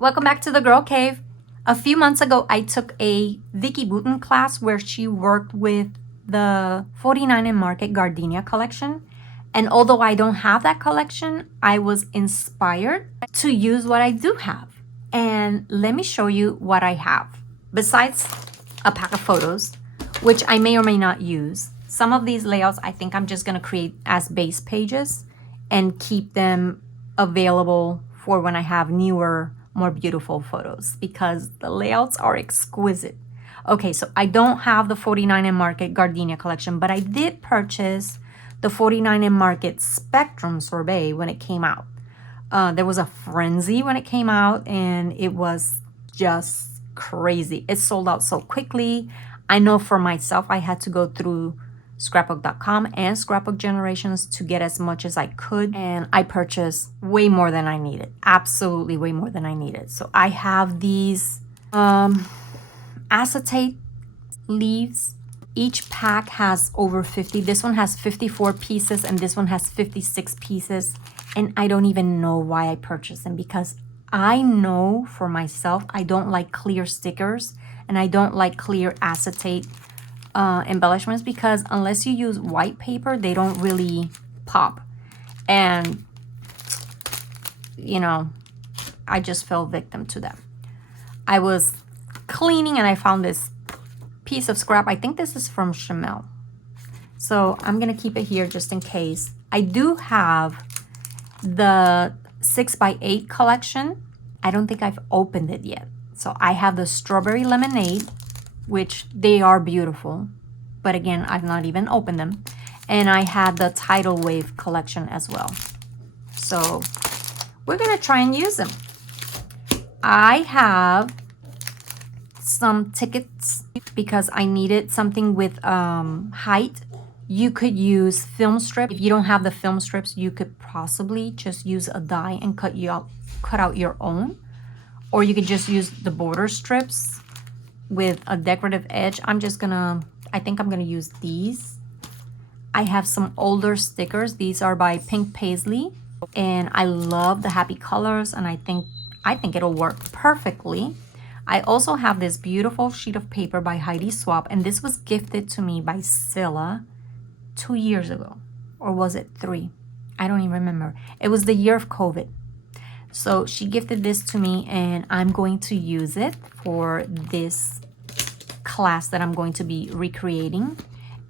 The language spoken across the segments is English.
Welcome back to the Girl Cave. A few months ago, I took a Vicky Bouton class where she worked with the 49 & Market Gardenia collection. And although I don't have that collection, I was inspired to use what I do have. And let me show you what I have. Besides a pack of photos, which I may or may not use, some of these layouts I think I'm just gonna create as base pages and keep them available for when I have newer, more beautiful photos, because the layouts are exquisite. Okay, so I don't have the 49 & Market Gardenia collection, but I did purchase the 49 & Market Spectrum Sorbet when it came out. There was a frenzy when it came out, and it was just crazy. It sold out so quickly. I know for myself, I had to go through scrapbook.com and Scrapbook Generations to get as much as I could, and I purchased way more than I needed, absolutely way more than I needed. So I have these acetate leaves. Each pack has over 50. This one has 54 pieces and this one has 56 pieces, and I don't even know why I purchased them, because I know for myself I don't like clear stickers and I don't like clear acetate embellishments, because unless you use white paper, they don't really pop. And you know, I just fell victim to them. I was cleaning and I found this piece of scrap. I think this is from Chanel, so I'm gonna keep it here just in case. I do have the 6x8 collection. I don't think I've opened it yet. So I have the strawberry lemonade, which they are beautiful, but again, I've not even opened them. And I had the tidal wave collection as well. So we're gonna try and use them. I have some tickets because I needed something with height. You could use film strip. If you don't have the film strips, you could possibly just use a die and cut out your own, or you could just use the border strips with a decorative edge. I think I'm gonna use these. I have some older stickers. These are by Pink Paisley, and I love the happy colors, and I think it'll work perfectly. I also have this beautiful sheet of paper by Heidi Swapp, and this was gifted to me by Scylla 2 years ago, or was it 3? I don't even remember. It was the year of COVID. So she gifted this to me, and I'm going to use it for this class that I'm going to be recreating.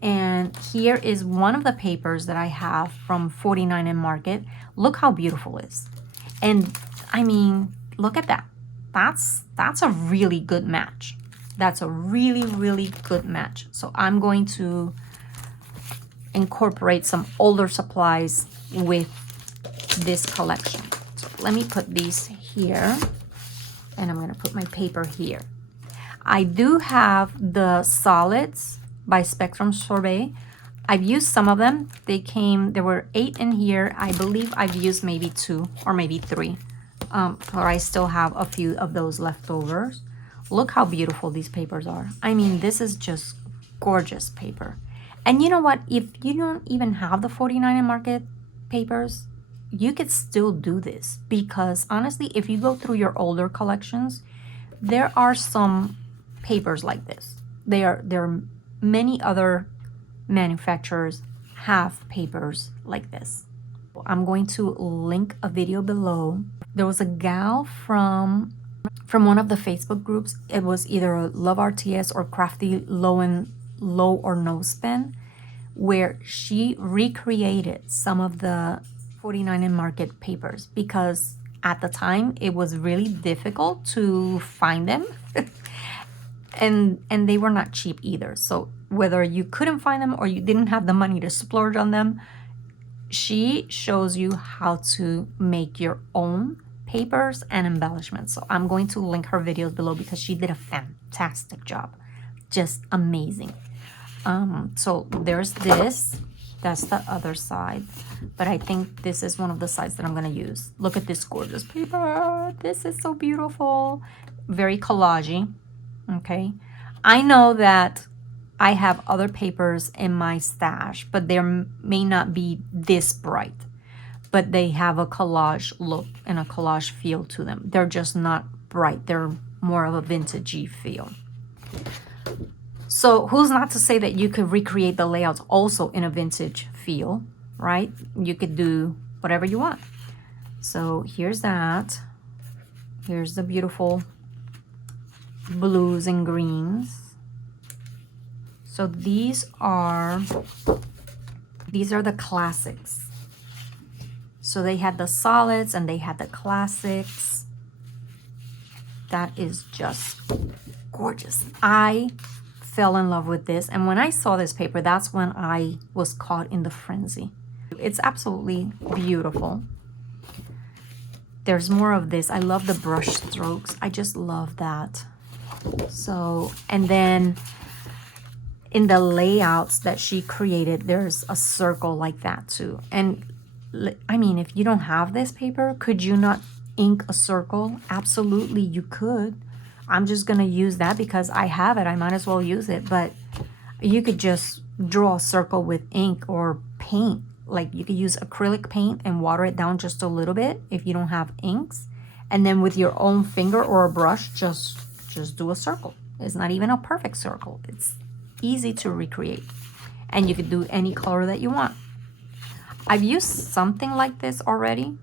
And here is one of the papers that I have from 49 & Market. Look how beautiful it is. And I mean, look at that. That's a really good match. That's a really, really good match. So I'm going to incorporate some older supplies with this collection. So let me put these here, and I'm gonna put my paper here. I do have the solids by Spectrum Sorbet. I've used some of them. There were 8 in here. I believe I've used maybe 2 or maybe 3. But I still have a few of those leftovers. Look how beautiful these papers are. I mean, this is just gorgeous paper. And you know what? If you don't even have the 49 & Market papers, you could still do this, because honestly, if you go through your older collections, there are some papers like this. There are many other manufacturers have papers like this. I'm going to link a video below. There was a gal from one of the Facebook groups. It was either Love RTS or Crafty Low or No Spin, where she recreated some of the 49 & Market papers, because at the time it was really difficult to find them. and they were not cheap either. So whether you couldn't find them or you didn't have the money to splurge on them, she shows you how to make your own papers and embellishments. So I'm going to link her videos below, because she did a fantastic job. Just amazing. So there's this. That's the other side. But I think this is one of the sides that I'm going to use. Look at this gorgeous paper. This is so beautiful. Very collagey. Okay. I know that I have other papers in my stash, but they may not be this bright. But they have a collage look and a collage feel to them. They're just not bright. They're more of a vintagey feel. So who's not to say that you could recreate the layouts also in a vintage feel, right? You could do whatever you want. So here's that. Here's the beautiful blues and greens. So these are the classics. So they had the solids and they had the classics. That is just gorgeous. I fell in love with this, and when I saw this paper, that's when I was caught in the frenzy. It's absolutely beautiful. There's more of this. I love the brush strokes. I just love that. So, and then in the layouts that she created, there's a circle like that too. And I mean, if you don't have this paper, could you not ink a circle? Absolutely, you could. I'm just gonna use that because I have it. I might as well use it. But you could just draw a circle with ink or paint. Like you could use acrylic paint and water it down just a little bit if you don't have inks. And then with your own finger or a brush, just do a circle. It's not even a perfect circle. It's easy to recreate. And you could do any color that you want. I've used something like this already.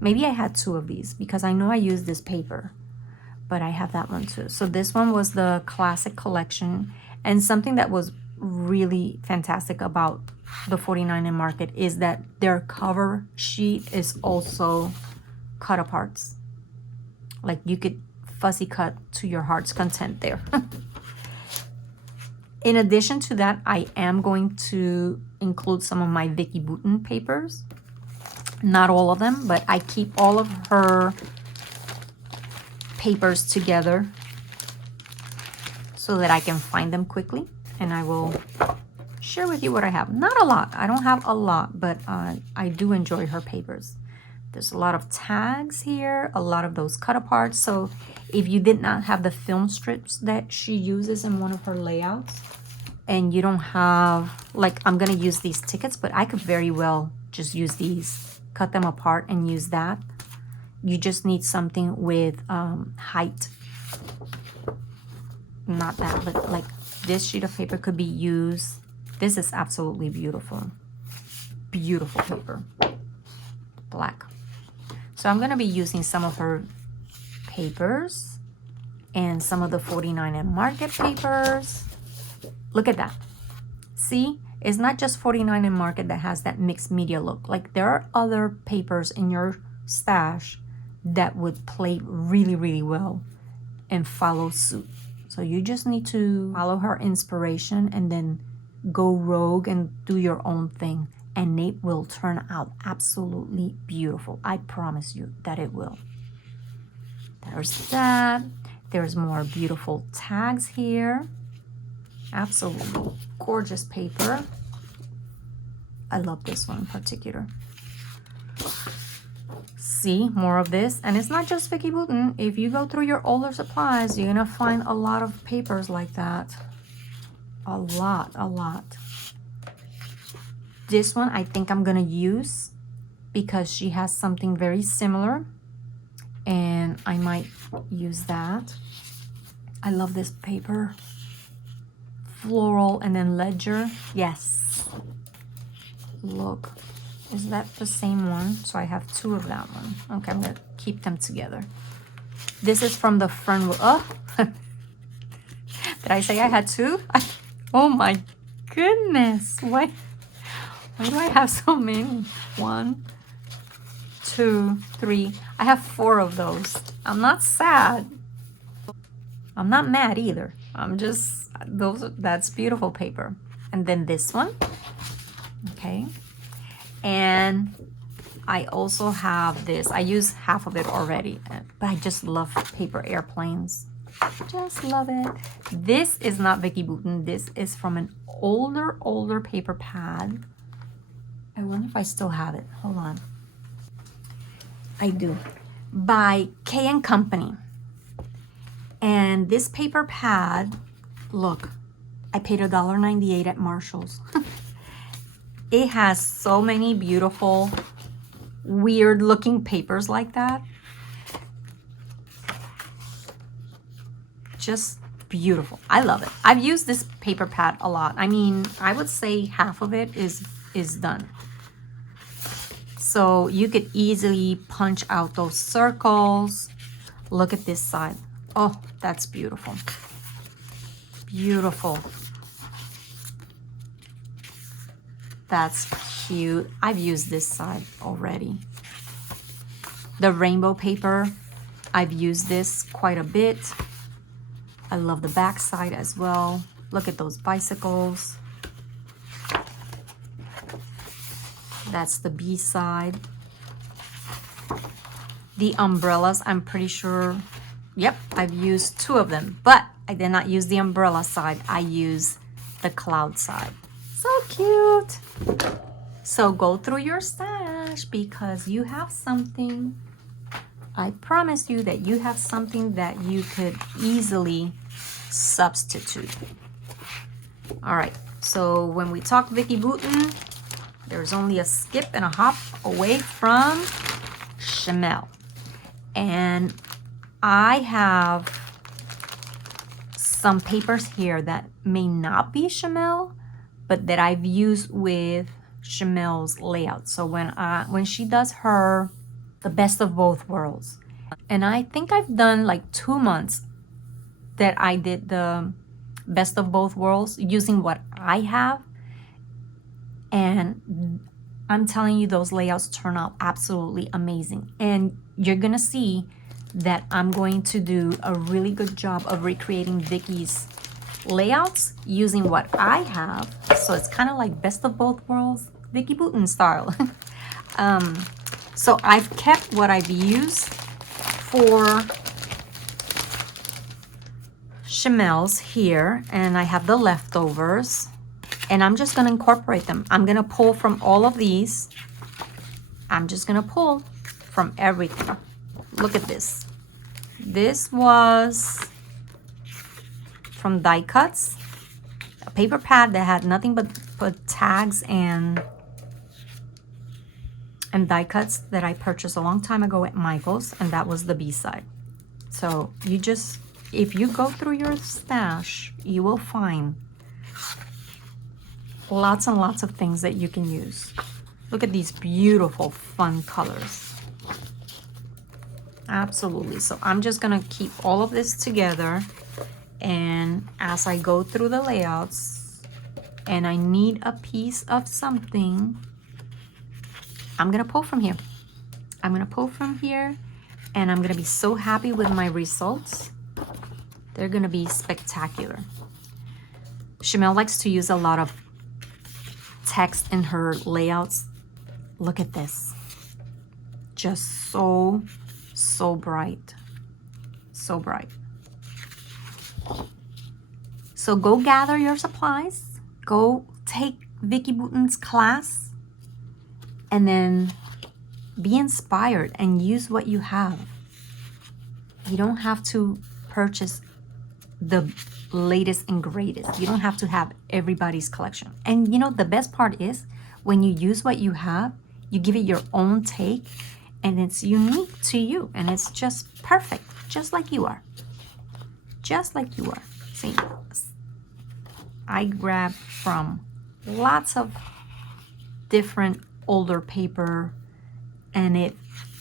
Maybe I had 2 of these because I know I used this paper. But I have that one too. So this one was the classic collection. And something that was really fantastic about the 49 and Market is that their cover sheet is also cut aparts. Like you could fussy cut to your heart's content there. In addition to that, I am going to include some of my Vicki Boutin papers. Not all of them, but I keep all of her papers together so that I can find them quickly, and I will share with you what I have. Not a lot. I don't have a lot, but I do enjoy her papers. There's a lot of tags here, a lot of those cut aparts. So if you did not have the film strips that she uses in one of her layouts, and you don't have, like, I'm gonna use these tickets, but I could very well just use these, cut them apart and use that. You just need something with height. Not that, but like this sheet of paper could be used. This is absolutely beautiful. Beautiful paper. Black. So I'm going to be using some of her papers and some of the 49 and Market papers. Look at that. See? It's not just 49 and Market that has that mixed media look. Like there are other papers in your stash that would play really, really well and follow suit. So you just need to follow her inspiration and then go rogue and do your own thing. And it will turn out absolutely beautiful. I promise you that it will. There's that. There's more beautiful tags here. Absolutely gorgeous paper. I love this one in particular. See, more of this. And it's not just Vicki Boutin. If you go through your older supplies, you're gonna find a lot of papers like that. A lot. This one I think I'm gonna use because she has something very similar, and I might use that. I love this paper. Floral and then ledger. Yes. Look. Is that the same one? So I have 2 of that one. Okay, I'm gonna keep them together. This is from the front. Oh, did I say I had 2? Oh my goodness! Why do I have so many? 1, 2, 3. I have 4 of those. I'm not sad. I'm not mad either. I'm just that's beautiful paper. And then this one. Okay. And I also have this. I used half of it already, but I just love paper airplanes. Just love it. This is not Vicki Boutin. This is from an older paper pad. I wonder if I still have it. Hold on. I do. By K & Company. And this paper pad, look, I paid $1.98 at Marshall's. It has so many beautiful, weird looking papers like that. just beautiful. I love it. I've used this paper pad a lot. I mean, I would say half of it is done. So you could easily punch out those circles. Look at this side. Oh, that's beautiful. Beautiful. That's cute. I've used this side already. The rainbow paper, I've used this quite a bit. I love the back side as well. Look at those bicycles. That's the B side. The umbrellas, I'm pretty sure, yep, I've used 2 of them, but I did not use the umbrella side. I used the cloud side. So cute. So go through your stash because you have something. I promise you that you have something that you could easily substitute. All right, so when we talk Vicki Boutin, there's only a skip and a hop away from Chamel. And I have some papers here that may not be Chamel, but that I've used with Chamel's layout. So when she does her the best of both worlds, and I think I've done like 2 months that I did the best of both worlds using what I have, and I'm telling you, those layouts turn out absolutely amazing. And you're gonna see that I'm going to do a really good job of recreating Vicki's layouts using what I have. So it's kind of like best of both worlds, Vicki Boutin style. So I've kept what I've used for Chamel's here, and I have the leftovers, and I'm just going to incorporate them. I'm going to pull from all of these. I'm just going to pull from everything. Look at this. This was from Die Cuts, a paper pad that had nothing but tags and die cuts that I purchased a long time ago at Michael's, and that was the B-side. So you just, if you go through your stash, you will find lots and lots of things that you can use. Look at these beautiful, fun colors. Absolutely. So I'm just gonna keep all of this together, and as I go through the layouts and I need a piece of something, I'm gonna pull from here. I'm gonna pull from here, and I'm gonna be so happy with my results. They're gonna be spectacular. Chamel likes to use a lot of text in her layouts. Look at this. Just so bright. So bright. So go gather your supplies. Go take Vicki Boutin's class, and then be inspired and use what you have. You don't have to purchase the latest and greatest. You don't have to have everybody's collection. And you know, the best part is when you use what you have, you give it your own take, and it's unique to you, and it's just perfect, just like you are. Just like you are. See, I grabbed from lots of different older paper, and it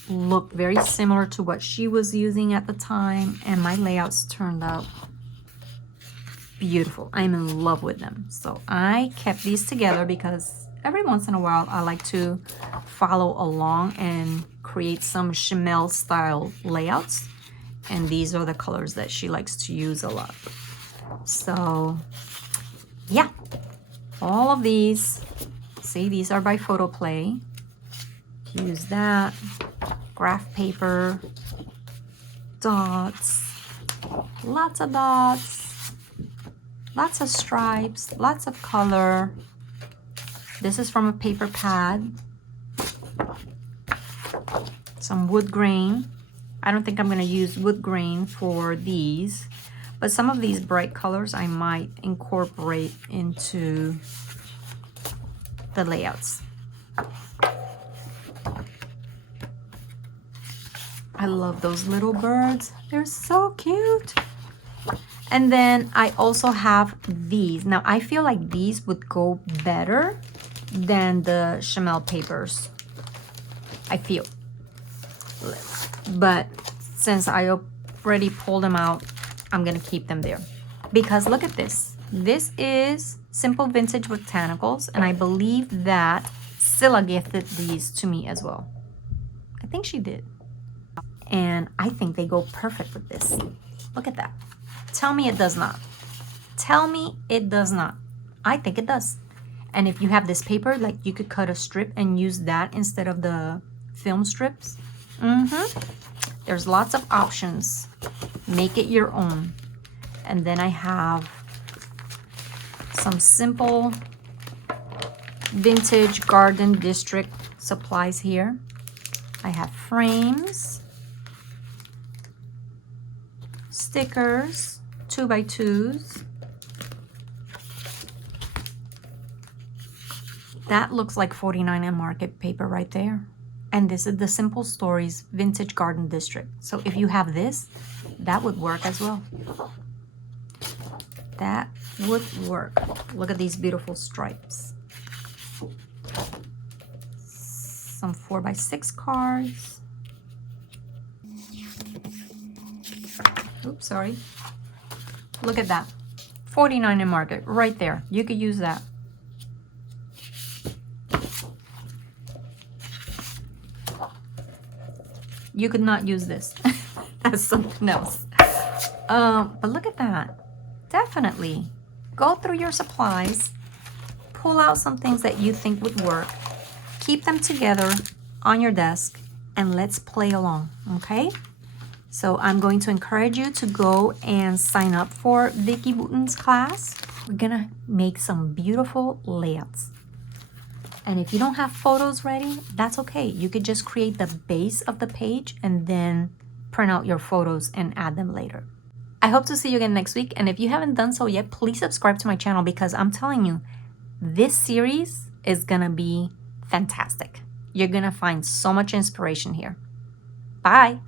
looked very similar to what she was using at the time, and my layouts turned out beautiful. I'm in love with them. So I kept these together because every once in a while I like to follow along and create some Chamel style layouts, and these are the colors that she likes to use a lot. So yeah, all of these, see, these are by Photoplay. Use that. Graph paper, dots, lots of dots, lots of stripes, lots of color. This is from a paper pad. Some wood grain. I don't think I'm going to use wood grain for these, but some of these bright colors I might incorporate into the layouts. I love those little birds. They're so cute. And then I also have these. Now I feel like these would go better than the Chamel papers. I feel. But since I already pulled them out, I'm gonna keep them there. Because look at this. This is Simple Vintage Botanicals, and I believe that Scylla gifted these to me as well. I think she did. And I think they go perfect with this. Look at that. Tell me it does not. Tell me it does not. I think it does. And if you have this paper, like you could cut a strip and use that instead of the film strips. There's lots of options. Make it your own. And then I have some simple vintage garden district supplies here. I have frames, stickers, 2x2s. That looks like 49 and market paper right there. And this is the Simple Stories Vintage Garden District. So if you have this, that would work as well. That would work. Look at these beautiful stripes. Some 4x6 cards. Oops, sorry. Look at that. 49 in market right there. You could use that. You could not use this. That's something else. But look at that. Definitely. Go through your supplies. Pull out some things that you think would work. Keep them together on your desk. And let's play along. Okay? So I'm going to encourage you to go and sign up for Vicky Wooten's class. We're going to make some beautiful layouts. And if you don't have photos ready, that's okay. You could just create the base of the page and then print out your photos and add them later. I hope to see you again next week. And if you haven't done so yet, please subscribe to my channel because I'm telling you, this series is gonna be fantastic. You're gonna find so much inspiration here. Bye.